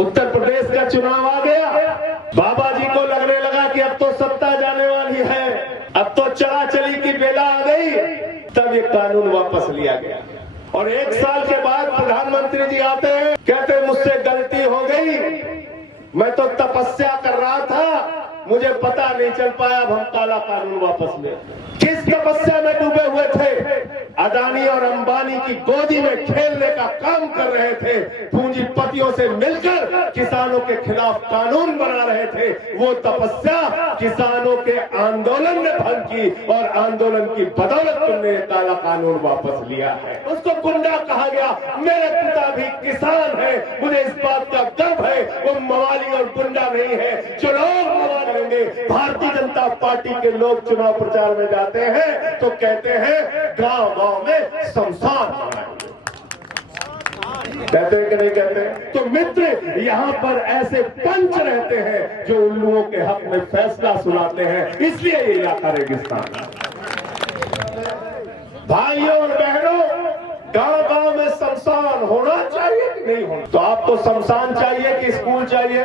उत्तर प्रदेश का चुनाव आ गया, बाबा जी को लगने लगा कि अब तो सत्ता जाने वाली है, अब तो चला चली की बेला आ गई। तब ये कानून वापस लिया गया और 1 साल के बाद प्रधानमंत्री जी आते हैं, कहते हैं मुझसे गलती हो गई, मैं तो तपस्या कर रहा था, मुझे पता नहीं चल पाया, अब हम काला कानून वापस ले। किस तपस्या में डूबे हुए थे? अदानी और अंबानी की गोदी में खेलने का काम कर रहे थे, पूंजीपतियों से मिलकर किसानों के खिलाफ कानून बना रहे थे। वो तपस्या किसानों के आंदोलन ने भंग की और आंदोलन की बदौलत तुमने काला कानून वापस लिया है। उसको गुंडा कहा गया। मेरे पिता भी किसान है, मुझे इस बात का गर्व है, वो मवाली और गुंडा नहीं है। जो लोग मवाली करेंगे, भारतीय जनता पार्टी के लोग चुनाव प्रचार में जाते हैं तो कहते हैं गांव गांव में शमशान बनाएंगे, कहते हैं कि नहीं कहते? तो मित्र, यहाँ पर ऐसे पंच रहते हैं जो उल्लुओं के हक में फैसला सुनाते हैं, इसलिए ये इलाका रेगिस्तान है। भाइयों और बहनों, गांव गांव में शमशान होना चाहिए कि नहीं होना? तो आपको शमशान चाहिए कि स्कूल चाहिए?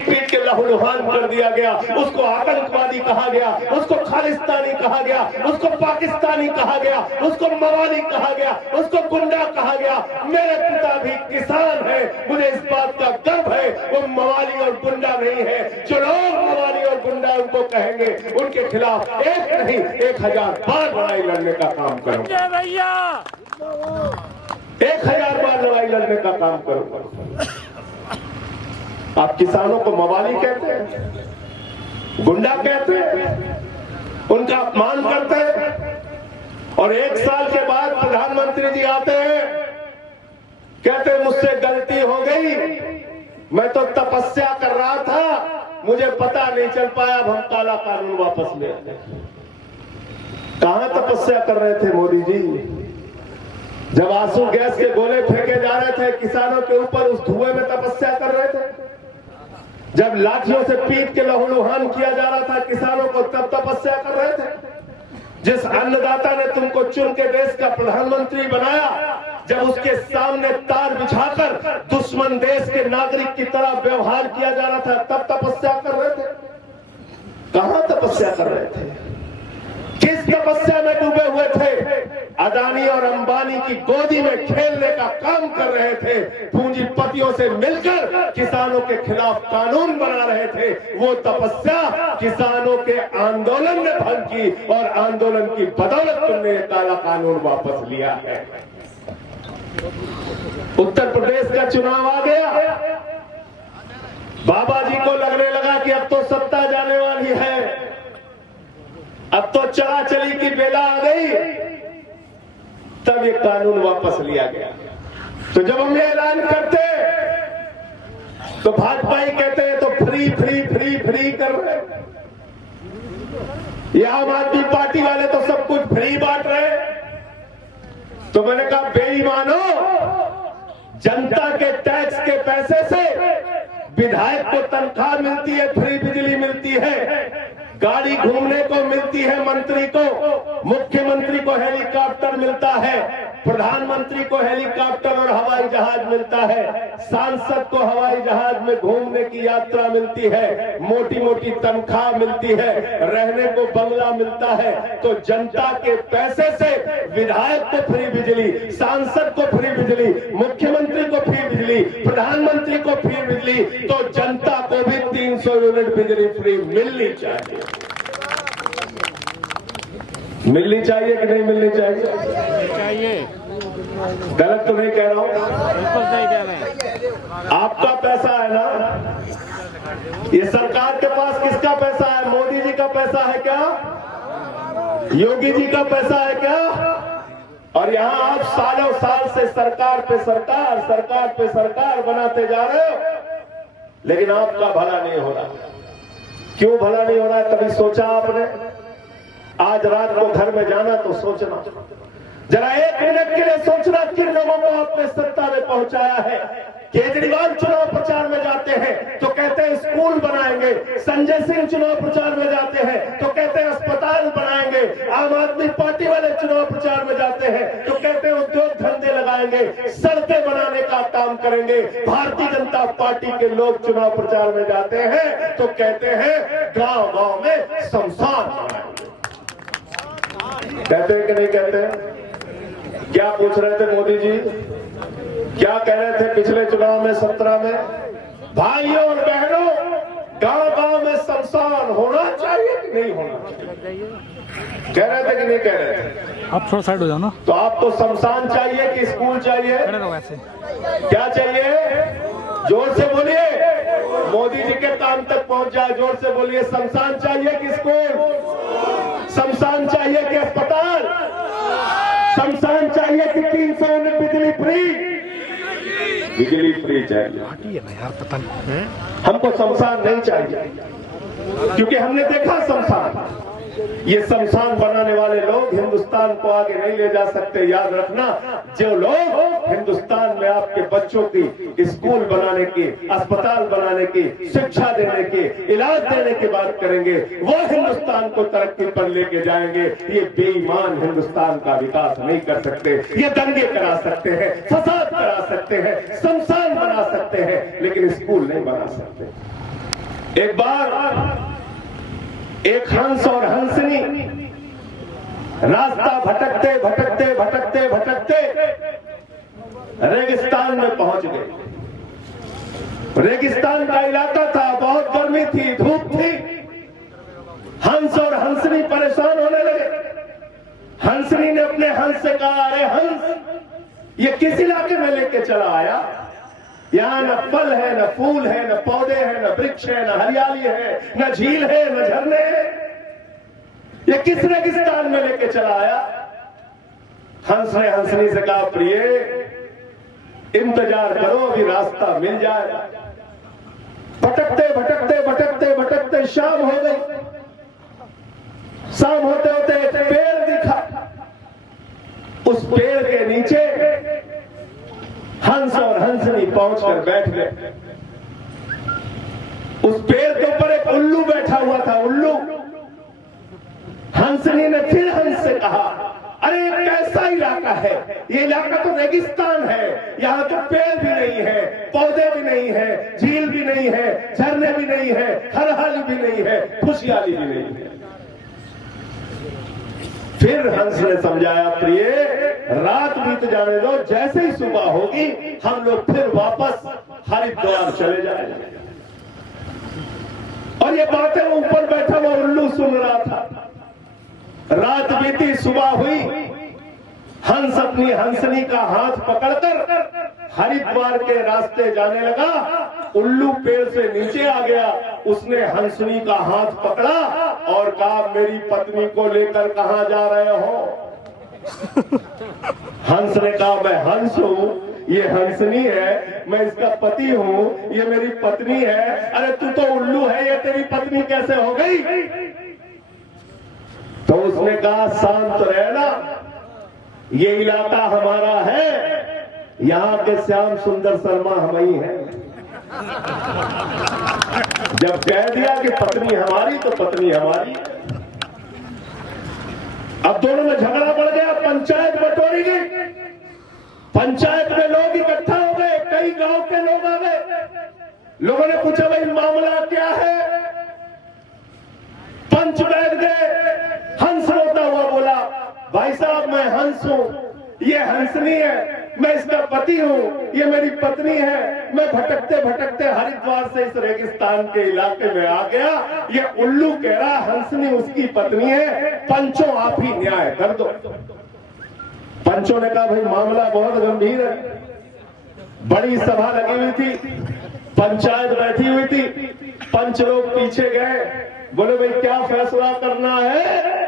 पीट के लहूलुहान कर दिया गया, उसको आतंकवादी कहा गया, उसको खालिस्तानी कहा गया, उसको पाकिस्तानी कहा गया, उसको मवाली कहा गया, उसको गुंडा कहा गया। मेरे पिता भी किसान है, मुझे इस बात का गर्व है, वो मवाली और गुंडा नहीं है। जो लोग मवाली और गुंडा उनको कहेंगे, उनके खिलाफ एक नहीं 1000 बार लड़ाई लड़ने का काम करूंगा भैया, 1000 बार लड़ाई लड़ने का काम करूंगा। आप किसानों को मवाली कहते हैं, गुंडा कहते हैं, उनका अपमान करते हैं और 1 साल के बाद प्रधानमंत्री जी आते हैं, कहते हैं मुझसे गलती हो गई, मैं तो तपस्या कर रहा था, मुझे पता नहीं चल पाया, अब हम काला कानून वापस ले आते। कहां तपस्या कर रहे थे मोदी जी? जब आंसू गैस के गोले फेंके जा रहे थे किसानों के ऊपर, उस धुएं में तपस्या कर रहे थे? जब लाठियों से पीट के लहूलुहान किया जा रहा था किसानों को, तब तपस्या कर रहे थे? जिस अन्नदाता ने तुमको चुन के देश का प्रधानमंत्री बनाया, जब उसके सामने तार बिछाकर दुश्मन देश के नागरिक की तरह व्यवहार किया जा रहा था, तब तपस्या कर रहे थे? कहां तपस्या कर रहे थे? किस तपस्या में डूबे हुए थे? अदानी और अंबानी की गोदी में खेलने का काम कर रहे थे, पूंजीपतियों से मिलकर किसानों के खिलाफ कानून बना रहे थे। वो तपस्या किसानों के आंदोलन ने भंग की और आंदोलन की बदौलत तुमने काला कानून वापस लिया है। उत्तर प्रदेश का चुनाव आ गया, बाबा जी को लगने लगा कि अब तो सत्ता जाने वाली है, अब तो चला चली की बेला आ गई। तब ये कानून वापस लिया गया। तो जब हम ये ऐलान करते तो भाजपा ही कहते हैं तो फ्री फ्री फ्री फ्री कर रहे, ये आम आदमी पार्टी वाले तो सब कुछ फ्री बांट रहे। तो मैंने कहा बेईमानो, जनता के टैक्स के पैसे से विधायक को तनख्वाह मिलती है, फ्री बिजली मिलती है, गाड़ी घूमने को मिलती है मंत्री को, मुख्यमंत्री को हेलीकॉप्टर मिलता है, प्रधानमंत्री को हेलीकॉप्टर और हवाई जहाज मिलता है, सांसद को हवाई जहाज में घूमने की यात्रा मिलती है, मोटी मोटी तनख्वाह मिलती है, रहने को बंगला मिलता है। तो जनता के पैसे से विधायक को फ्री बिजली, सांसद को फ्री बिजली, मुख्यमंत्री को फ्री बिजली, प्रधानमंत्री को फ्री बिजली, तो जनता को भी 300 यूनिट बिजली फ्री मिलनी चाहिए। मिलनी चाहिए कि नहीं मिलनी चाहिए? गलत तो नहीं कह रहा हूं? बिल्कुल सही कह रहे हैं। आपका पैसा है ना, ये सरकार के पास किसका पैसा है? मोदी जी का पैसा है क्या? योगी जी का पैसा है क्या? और यहां आप सालों साल से सरकार पे सरकार बनाते जा रहे हो, लेकिन आपका भला नहीं हो रहा। क्यों भला नहीं हो रहा है? कभी सोचा आपने? आज रात को घर में जाना तो सोचना, जरा 1 मिनट के लिए सोचना किन लोगों को आपने सत्ता में पहुंचाया है। केजरीवाल चुनाव प्रचार में जाते हैं तो कहते हैं स्कूल स्कूल बनाएंगे। संजय सिंह चुनाव प्रचार में जाते हैं तो कहते हैं अस्पताल बनाएंगे। आम आदमी पार्टी वाले चुनाव प्रचार में जाते हैं तो कहते हैं उद्योग धंधे लगाएंगे, सड़कें बनाने का काम करेंगे। भारतीय जनता पार्टी के लोग चुनाव प्रचार में जाते हैं तो कहते हैं गांव गांव में शमशान बनाएंगे। कहते हैं कि नहीं कहते हैं? क्या पूछ रहे थे मोदी जी, क्या कह रहे थे पिछले चुनाव में 17 में? भाइयों और बहनों, गांव गांव में शमशान होना चाहिए कि नहीं होना चाहिए? कह रहे थे कि नहीं कह रहे थे? आप थोड़ा साइड हो जाओ ना। तो आपको शमशान चाहिए कि स्कूल चाहिए? ऐसे क्या चाहिए? जोर से बोलिए, मोदी जी के कान तक पहुंच जाए। जोर से बोलिए, शमशान चाहिए कि स्कूल? शमशान चाहिए कि अस्पताल? शमशान चाहिए कि 300 यूनिट बिजली फ्री? बिजली फ्री चाहिए। पता नहीं, हमको शमशान नहीं चाहिए, क्योंकि हमने देखा शमशान। ये शमशान बनाने वाले लोग हिंदुस्तान को आगे नहीं ले जा सकते। याद रखना, जो लोग हिंदुस्तान में आपके बच्चों की स्कूल बनाने की, अस्पताल बनाने की, शिक्षा देने की, इलाज देने की बात करेंगे, वो हिंदुस्तान को तरक्की पर लेके जाएंगे। ये बेईमान हिंदुस्तान का विकास नहीं कर सकते। ये दंगे करा सकते हैं, फसाद करा सकते हैं, शमशान बना सकते हैं, लेकिन स्कूल नहीं बना सकते। एक बार एक हंस और हंसनी रास्ता भटकते भटकते भटकते भटकते रेगिस्तान में पहुंच गए। रेगिस्तान का इलाका था, बहुत गर्मी थी, धूप थी। हंस और हंसनी परेशान होने लगे। हंसनी ने अपने हंस से कहा, अरे हंस, ये किस इलाके में लेके चला आया? यहाँ न फल है, न फूल है, न पौधे हैं, न वृक्ष है, न हरियाली है, न झील है, न झरने हैं। ये किस रेगिस्तान में लेके चला आया? हंस ने हंसनी से कहा, प्रिय, इंतजार करो, अभी रास्ता मिल जाए। भटकते भटकते भटकते भटकते शाम हो गई। शाम होते होते एक पेड़ दिखा। उस पेड़ के नीचे हंस और हंसनी पहुंचकर बैठ गए। उस पेड़ के ऊपर एक उल्लू बैठा हुआ था। उल्लू। हंसनी ने फिर हंस से कहा, अरे ये कैसा इलाका है? ये इलाका तो रेगिस्तान है। यहाँ तो पेड़ भी नहीं है, पौधे भी नहीं है, झील भी नहीं है, झरने भी नहीं है, हरियाली भी नहीं है, खुशहाली भी नहीं है। फिर हंस ने समझाया, प्रिय, रात बीत जाने दो, जैसे ही सुबह होगी हम लोग फिर वापस हरिद्वार चले जाएंगे। और ये बातें ऊपर बैठा हुआ उल्लू सुन रहा था। रात बीती, सुबह हुई। हंस अपनी हंसनी का हाथ पकड़कर हरिद्वार के रास्ते जाने लगा। उल्लू पेड़ से नीचे आ गया। उसने हंसनी का हाथ पकड़ा और कहा, मेरी पत्नी को लेकर कहां जा रहे हो? हंस ने कहा, मैं हंस हूं, ये हंसनी है, मैं इसका पति हूं, ये मेरी पत्नी है। अरे तू तो उल्लू है, ये तेरी पत्नी कैसे हो गई? तो उसने कहा, शांत रहना, ये इलाका हमारा है, यहाँ के श्याम सुंदर शर्मा हम ही हैं। जब कह दिया कि पत्नी हमारी तो पत्नी हमारी। अब दोनों में झगड़ा बढ़ गया, पंचायत बटोरी गई। पंचायत में लोग इकट्ठा हो गए, कई गांव के लोग आ गए। लोगों ने पूछा, भाई मामला क्या है? पंच बैठ गए। हंस रोता हुआ बोला, भाई साहब, मैं हंस हूं, ये हंसनी है, मैं इसका पति हूं, ये मेरी पत्नी है। मैं भटकते भटकते हरिद्वार से इस रेगिस्तान के इलाके में आ गया। ये उल्लू कह रहा हंसनी उसकी पत्नी है, पंचों आप ही न्याय कर दो। पंचों ने कहा, भाई मामला बहुत गंभीर है। बड़ी सभा लगी हुई थी, पंचायत बैठी हुई थी। पंच लोग पीछे गए, बोले, भाई क्या फैसला करना है?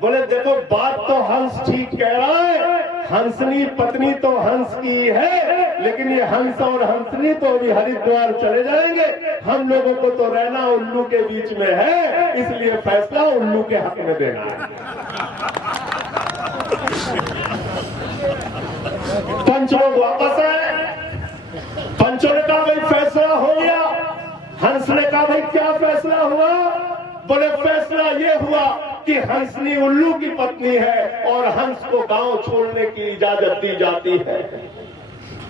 बोले, देखो, बात तो हंस ठीक कह रहा है, हंसनी पत्नी तो हंस की है, लेकिन ये हंस और हंसनी तो अभी हरिद्वार चले जाएंगे। हम लोगों को तो रहना उल्लू के बीच में है, इसलिए फैसला उल्लू के हक में देना है। पंच लोग वापस आए। पंचों ने कहा, भाई फैसला हो गया। हंस ने कहा, भाई भाई क्या फैसला हुआ? बोले फैसला ये हुआ कि हंसनी उल्लू की पत्नी है और हंस को गांव छोड़ने की इजाजत दी जाती है।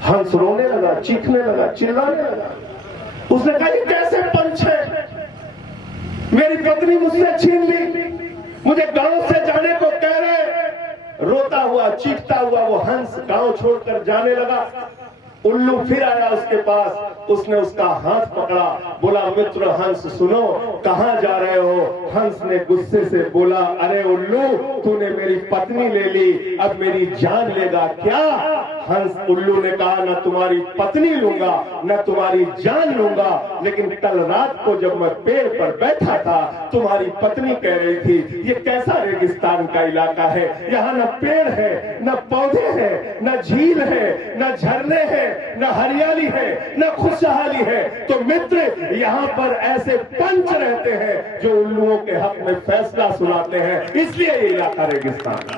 हंस रोने लगा, चीखने लगा, चिल्लाने लगा। उसने कहा ये कैसे पंच है, मेरी पत्नी मुझसे छीन ली, मुझे गांव से जाने को कह रहे। रोता हुआ चीखता हुआ वो हंस गांव छोड़कर जाने लगा। उल्लू फिर आया उसके पास, उसने उसका हाथ पकड़ा, बोला मित्र हंस सुनो, कहां जा रहे हो? हंस ने गुस्से से बोला, अरे उल्लू तूने मेरी पत्नी ले ली, अब मेरी जान लेगा क्या? हंस उल्लू ने कहा, न तुम्हारी पत्नी लूंगा न तुम्हारी जान लूंगा, लेकिन कल रात को जब मैं पेड़ पर बैठा था तुम्हारी पत्नी कह रही थी ये कैसा रेगिस्तान का इलाका है, यहाँ न पेड़ है न पौधे हैं न झील है न झरने हैं न हरियाली है न खुशहाली है। तो मित्र यहाँ पर ऐसे पंच रहते हैं जो उल्लुओं के हक में फैसला सुनाते हैं, इसलिए ये इलाका रेगिस्तान है।